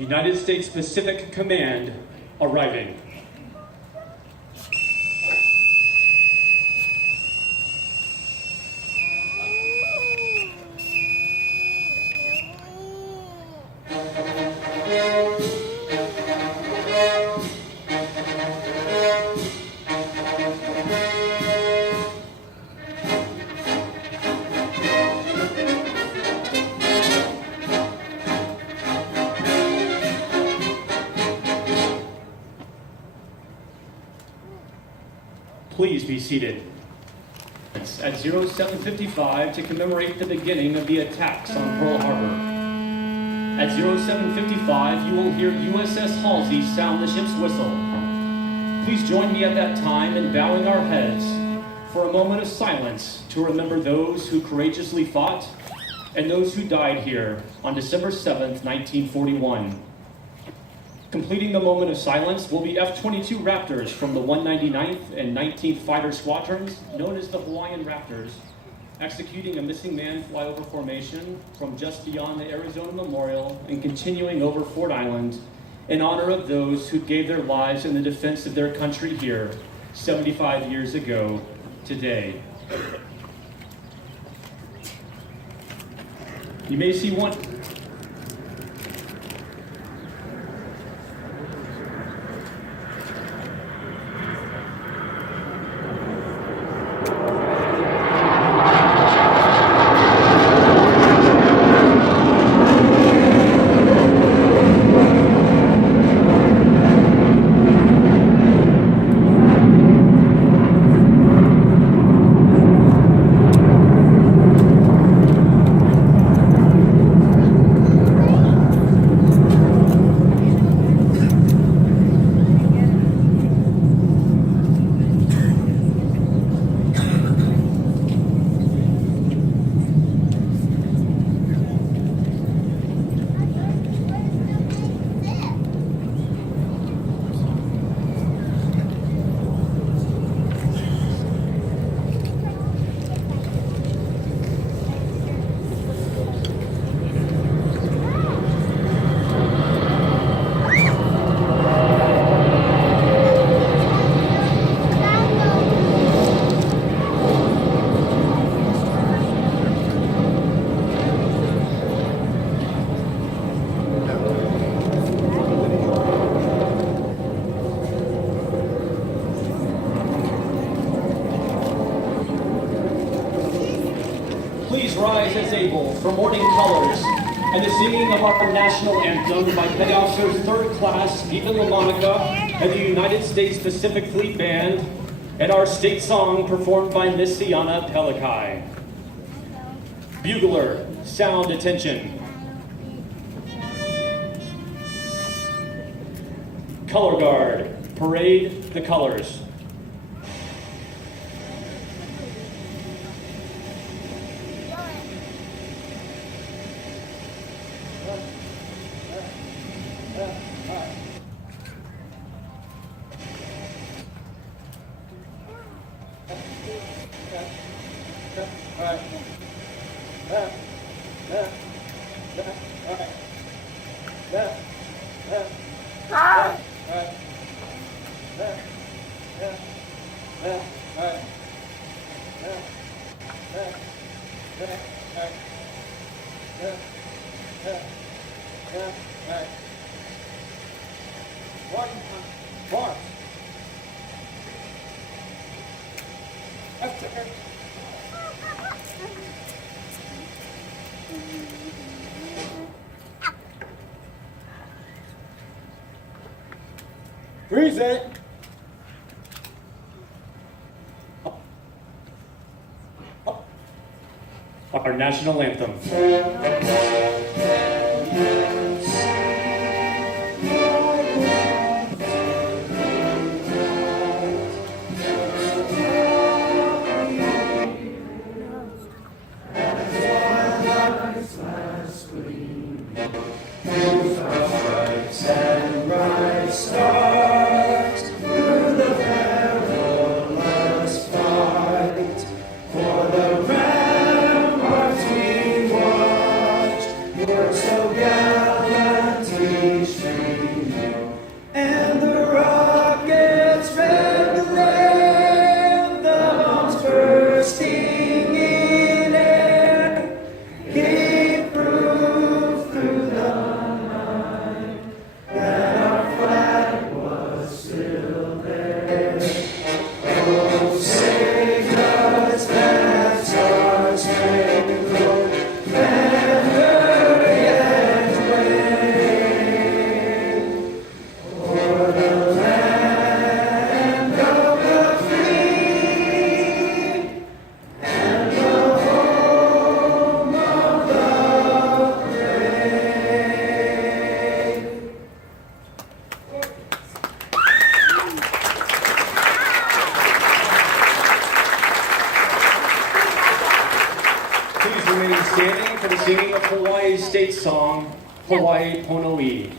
United States Pacific Command arriving. Please be seated. It's at 0755 to commemorate the beginning of the attacks on Pearl Harbor. At 0755, you will hear USS Halsey sound the ship's whistle. Please join me at that time in bowing our heads for a moment of silence to remember those who courageously fought and those who died here on December 7th, 1941. Completing the moment of silence will be F-22 Raptors from the 199th and 19th Fighter Squadrons, known as the Hawaiian Raptors, executing a missing man flyover formation from just beyond the Arizona Memorial and continuing over Ford Island in honor of those who gave their lives in the defense of their country here 75 years ago today. You may see one. Please rise as able for morning colors and the singing of our national anthem by Petty Officers 3rd Class Viva La Monica and the United States Pacific Fleet Band, and our state song performed by Miss Sienna Pelikai. Bugler, sound attention. Color guard, parade the colors. Freeze it! Our national anthem. So gallantly state song, Hawaii Pono'i.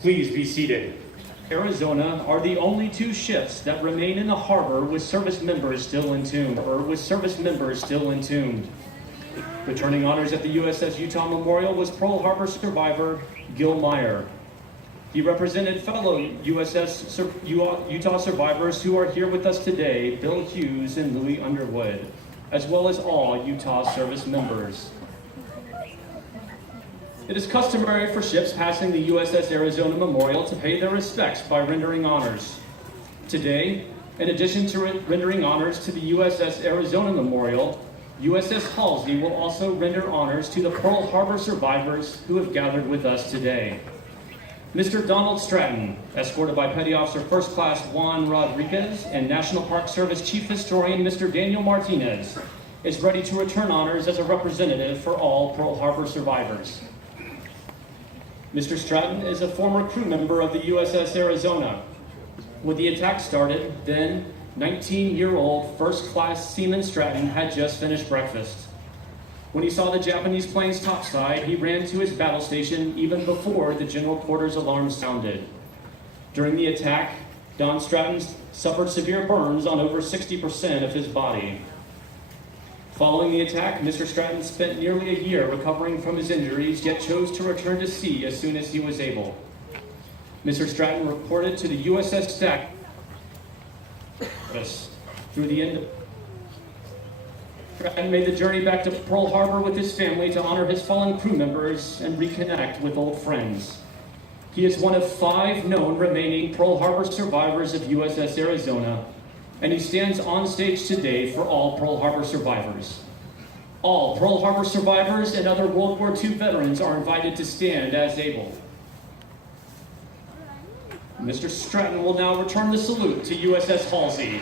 Please be seated. Arizona are the only two ships that remain in the harbor with service members still entombed. Returning honors at the USS Utah Memorial was Pearl Harbor survivor Gil Meyer. He represented fellow Utah survivors who are here with us today, Bill Hughes and Louis Underwood, as well as all Utah service members. It is customary for ships passing the USS Arizona Memorial to pay their respects by rendering honors. Today, in addition to rendering honors to the USS Arizona Memorial, USS Halsey will also render honors to the Pearl Harbor survivors who have gathered with us today. Mr. Donald Stratton, escorted by Petty Officer First Class Juan Rodriguez and National Park Service Chief Historian Mr. Daniel Martinez, is ready to return honors as a representative for all Pearl Harbor survivors. Mr. Stratton is a former crew member of the USS Arizona. When the attack started, then 19-year-old first-class Seaman Stratton had just finished breakfast. When he saw the Japanese plane's topside, he ran to his battle station even before the general quarters alarm sounded. During the attack, Don Stratton suffered severe burns on over 60% of his body. Following the attack, Mr. Stratton spent nearly a year recovering from his injuries, yet chose to return to sea as soon as he was able. Mr. Stratton reported to the USS Stack through the end of Stratton made the journey back to Pearl Harbor with his family to honor his fallen crew members and reconnect with old friends. He is one of 5 known remaining Pearl Harbor survivors of USS Arizona, and he stands on stage today for all Pearl Harbor survivors. All Pearl Harbor survivors and other World War II veterans are invited to stand as able. Mr. Stratton will now return the salute to USS Halsey.